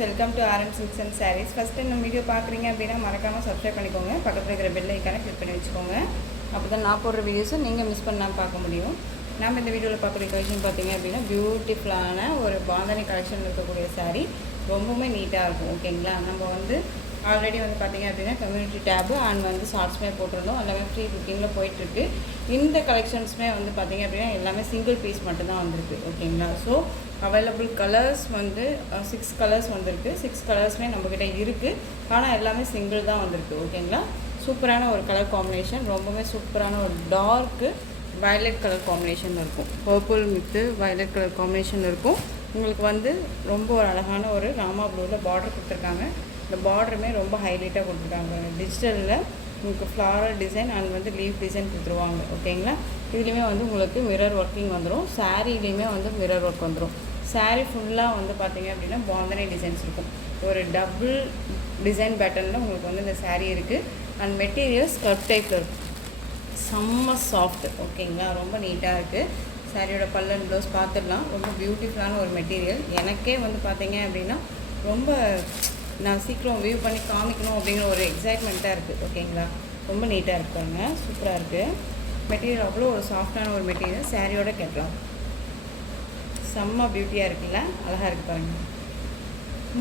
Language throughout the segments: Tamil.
Welcome to RM silks and sarees. First time நம்ம வீடியோ பார்க்குறீங்க அப்படின்னா மறக்காமல் சப்ஸ்கிரைப் பண்ணிக்கோங்க. பக்கத்தில் இருக்கிற பெல் ஐக்கானை கிளிக் பண்ணி வச்சுக்கோங்க. அப்போ தான் நான் போடுற வீடியோஸை நீங்கள் மிஸ் பண்ணாமல் பார்க்க முடியும். நம்ம இந்த வீடியோவில் பார்க்குற கலெக்ஷன் பார்த்தீங்க அப்படின்னா பியூட்டிஃபுல்லான ஒரு பாந்தனி கலெக்ஷன் இருக்கக்கூடிய சாரீ. ரொம்பவுமே நீட்டாக இருக்கும். ஓகேங்களா, நம்ம வந்து ஆல்ரெடி வந்து பார்த்திங்க அப்படின்னா கம்யூனிட்டி டேபு அண்ட் வந்து ஷார்ட்ஸுமே போட்டிருந்தோம். எல்லாமே ஃப்ரீ புக்கிங்கில் போயிட்டுருக்கு. இந்த கலெக்ஷன்ஸுமே வந்து பார்த்திங்க அப்படின்னா எல்லாமே சிங்கிள் பீஸ் மட்டும்தான் வந்திருக்கு. ஓகேங்களா, ஸோ அவைலபிள் கலர்ஸ் வந்து 6 கலர்ஸ் வந்திருக்கு. 6 கலர்ஸுமே நம்மக்கிட்ட இருக்குது. ஆனால் எல்லாமே சிங்கிள் தான் வந்திருக்கு. ஓகேங்களா, சூப்பரான ஒரு கலர் காம்பினேஷன். ரொம்பவே சூப்பரான ஒரு டார்க்கு வயலட் கலர் காம்பினேஷன் இருக்கும். Purple with violet colour combination இருக்கும். உங்களுக்கு வந்து ரொம்ப ஒரு அழகான ஒரு ராமா ப்ளூவில் பார்டர் கொடுத்துருக்காங்க. இந்த பார்டருமே ரொம்ப ஹைலைட்டாக கொடுத்துருக்காங்க. டிஜிட்டலில் உங்களுக்கு ஃப்ளாரல் டிசைன் அண்ட் வந்து லீஃப் டிசைன் கொடுத்துருவாங்க. ஓகேங்களா, இதுலேயுமே வந்து உங்களுக்கு மிரர் ஒர்க்கிங் வந்துடும். சாரீலேயுமே வந்து மிரர் ஒர்க் வந்துடும். சாரீ ஃபுல்லாக வந்து பார்த்திங்க அப்படின்னா பாந்தனி டிசைன்ஸ் இருக்கும். ஒரு டபுள் டிசைன் பேட்டர்னில் உங்களுக்கு வந்து இந்த சாரீ இருக்குது. அண்ட் மெட்டீரியல் ஸ்கர்ட் டைப்பில் இருக்கும். செம்ம சாஃப்ட். ஓகேங்களா, ரொம்ப நீட்டாக இருக்குது. சாரியோட பல்லன் ப்ளவுஸ் பார்த்துடலாம். ரொம்ப பியூட்டிஃபுல்லான ஒரு மெட்டீரியல். எனக்கே வந்து பார்த்திங்க அப்படின்னா ரொம்ப நான் சீக்கிரம் வியூ பண்ணி காமிக்கணும் அப்படிங்கிற ஒரு எக்ஸைட்மெண்ட்டாக இருக்குது. ஓகேங்களா, ரொம்ப நீட்டாக இருக்காங்க. சூப்பராக இருக்குது. மெட்டீரியல் அவ்வளோ ஒரு சாஃப்டான ஒரு மெட்டீரியல். சாரியோட கேட்கலாம். செம்ம பியூட்டியாக இருக்குல்ல, அழகாக இருக்குது பாருங்கள்.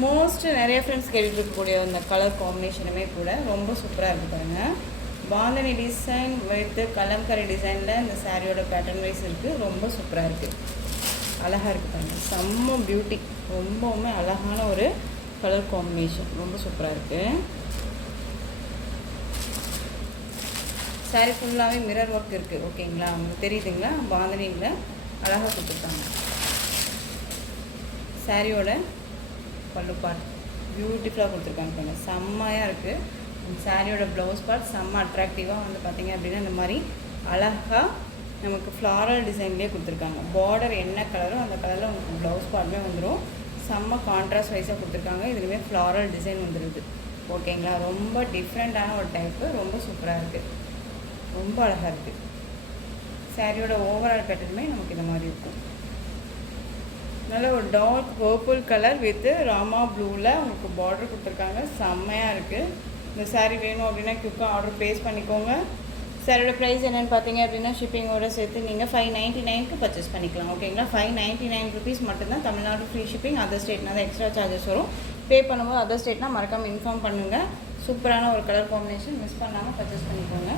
மோஸ்ட்டு நிறைய ஃப்ரெண்ட்ஸ் கேட்டுருக்கக்கூடிய அந்த கலர் காம்பினேஷனுமே கூட ரொம்ப சூப்பராக இருக்குது பாருங்கள். பாந்தனி டிசைன் வித் கலம்கரி டிசைனில் இந்த சாரியோட பேட்டர்ன் வைஸ் இருக்குது. ரொம்ப சூப்பராக இருக்குது, அழகாக இருக்குது பாருங்கள். செம்ம பியூட்டி. ரொம்பவுமே அழகான ஒரு கலர் காம்பினேஷன். ரொம்ப சூப்பராக இருக்குது. சாரி ஃபுல்லாகவே மிரர் ஒர்க் இருக்குது. ஓகேங்களா, உங்களுக்கு தெரியுதுங்களா, பாந்தனியில் அழகாக கொடுத்துருக்காங்க. சாரியோட பல்லு பார்ட் பியூட்டிஃபுல்லாக கொடுத்துருக்காங்க பாருங்கள். செம்மையாக இருக்குது. சாரியோட ப்ளவுஸ் பார்ட் செம்ம அட்ராக்டிவாக வந்து பார்த்திங்க அப்படின்னா இந்த மாதிரி அழகாக நமக்கு ஃப்ளாரல் டிசைன்லேயே கொடுத்துருக்காங்க. பார்டர் என்ன கலரோ அந்த கலரில் உங்களுக்கு ப்ளவுஸ் பார்ட்டுமே வந்துடும். செம்ம கான்ட்ராஸ்ட் வைஸாக கொடுத்துருக்காங்க. இதுலேயுமே ஃப்ளாரல் டிசைன் வந்துடுது. ஓகேங்களா, ரொம்ப டிஃப்ரெண்ட்டான ஒரு டைப்பு. ரொம்ப சூப்பராக இருக்குது, ரொம்ப அழகாக இருக்குது. சாரியோட ஓவரால் பேட்டர்னுமே நமக்கு இந்த மாதிரி இருக்கும். நல்ல ஒரு டார்க் பர்பிள் கலர் வித்து ராமா ப்ளூவில் உங்களுக்கு பார்டர் கொடுத்துருக்காங்க. செம்மையாக இருக்குது. இந்த சாரீ வேணும் அப்படின்னா குயிக்காக ஆர்டர் ப்ளேஸ் பண்ணிக்கோங்க. சாரியோட ப்ரைஸ் என்னென்னு பார்த்தீங்க அப்படின்னா ஷிப்பிங்கோட சேர்த்து நீங்கள் 599க்கு பர்ச்சேஸ் பண்ணிக்கலாம். ஓகேங்களா, 599 ருபீஸ் மட்டும்தான். Tamil Nadu free shipping. அதர் ஸ்டேட்னா தான் எக்ஸ்ட்ரா சார்ஜஸ் வரும். பே பண்ணும்போது அதர் ஸ்டேட்னால் மறக்காமல் இன்ஃபார்ம் பண்ணுங்கள். சூப்பரான ஒரு கலர் காம்பினேஷன். மிஸ் பண்ணாமல் பர்ச்சேஸ் பண்ணிக்கோங்க.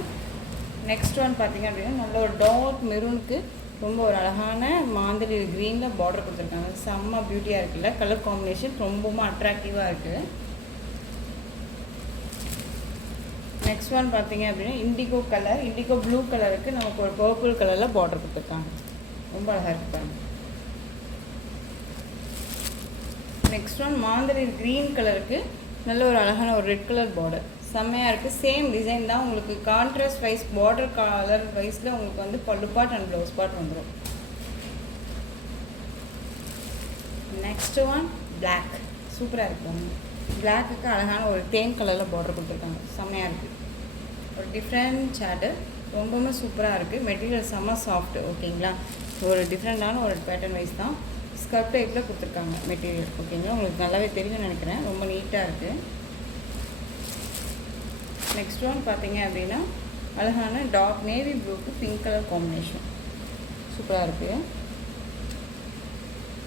நெக்ஸ்ட் ஒன் பார்த்திங்க அப்படின்னா நல்ல ஒரு டார்க் மெரூனுக்கு ரொம்ப ஒரு அழகான மாந்தளி க்ரீனில் பார்டர் கொடுத்துருக்காங்க. செம்ம பியூட்டியாக இருக்குல்ல, கலர் காம்பினேஷன் ரொம்பவும் அட்ராக்டிவாக இருக்குது. நெக்ஸ்ட் ஒன் பார்த்திங்க அப்படின்னா இண்டிகோ கலர், இண்டிகோ ப்ளூ கலருக்கு நமக்கு ஒரு பர்பிள் கலரில் பார்டர் கொடுத்துருக்காங்க. ரொம்ப அழகாக இருக்காங்க. நெக்ஸ்ட் ஒன் மாந்தளி க்ரீன் கலருக்கு நல்ல ஒரு அழகான ஒரு ரெட் கலர் பார்டர். செம்மையாக இருக்குது. சேம் டிசைன் தான். உங்களுக்கு கான்ட்ராஸ்ட் வைஸ் பார்டர் கலர் வைஸில் உங்களுக்கு வந்து பல்லு பார்ட் அண்ட் ப்ளவுஸ் பார்ட் வந்துடும். Next one black. சூப்பராக இருக்குது. பிளாக்குக்கு அழகான ஒரு தேன் கலரில் பார்டர் கொடுத்துருக்காங்க. செம்மையாக இருக்குது. ஒரு டிஃப்ரெண்ட் ஷேடு. ரொம்பவுமே சூப்பராக இருக்குது. மெட்டீரியல் செம்ம சாஃப்ட். ஓகேங்களா, ஒரு டிஃப்ரெண்ட்டான ஒரு பேட்டர்ன் வைஸ் தான். ஸ்கர்ட் டைப்பில் கொடுத்துருக்காங்க மெட்டீரியல். ஓகேங்களா, உங்களுக்கு நல்லாவே தெரியும்னு நினைக்கிறேன். ரொம்ப நீட்டாக இருக்குது. நெக்ஸ்ட் ஒன் பார்த்தீங்க அப்படின்னா அழகான டார்க் நேவி ப்ளூக்கு பிங்க் கலர் காம்பினேஷன். சூப்பராக இருக்குது.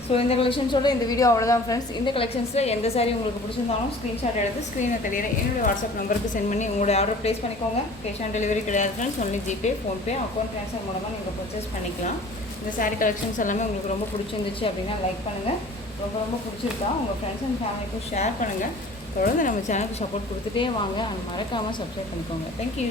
ஸோ இந்த கலெக்ஷன்ஸோட இந்த வீடியோ அவ்வளோதான் ஃப்ரெண்ட்ஸ். இந்த கலெக்ஷன்ஸில் எந்த சாரீ உங்களுக்கு பிடிச்சிருந்தாலும் ஸ்க்ரீன்ஷாட் எடுத்து ஸ்க்ரீனில் தெரியுற என்னுடைய வாட்ஸ்அப் நம்பருக்கு சென்ட் பண்ணி உங்களோட ஆர்டர் ப்ளேஸ் பண்ணிக்கோங்க. கேஷ் ஆன் டெலிவரி கிடையாது friends. Only GPay, PhonePe, account transfer மூலமாக நீங்கள் பர்ச்சேஸ் பண்ணிக்கலாம். இந்த சாரீ கலெக்ஷன்ஸ் எல்லாமே உங்களுக்கு ரொம்ப பிடிச்சிருந்துச்சு அப்படின்னா லைக் பண்ணுங்கள். ரொம்ப பிடிச்சிருக்கா உங்கள் ஃப்ரெண்ட்ஸ் அண்ட் ஃபேமிலிக்கும் ஷேர் பண்ணுங்கள். தொடர்ந்து நம்ம சேனலுக்கு சப்போர்ட் கொடுத்துட்டே வாங்க. அண்ட் மறக்காமல் சப்ஸ்கிரைப் பண்ணிக்கோங்க. தேங்க்யூ.